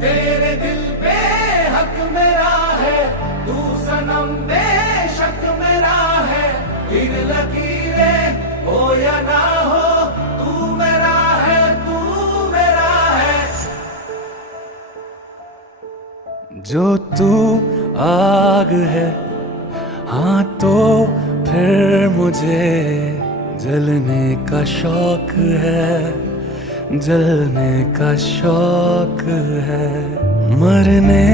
तेरे दिल पे हक मेरा है, तू सनम बेशक मेरा है। फिर लकीरें हो या ना हो, तू मेरा है, तू मेरा है। जो तू आग है, हाँ तो फिर मुझे जलने का शौक है, जलने का शौक है। मरने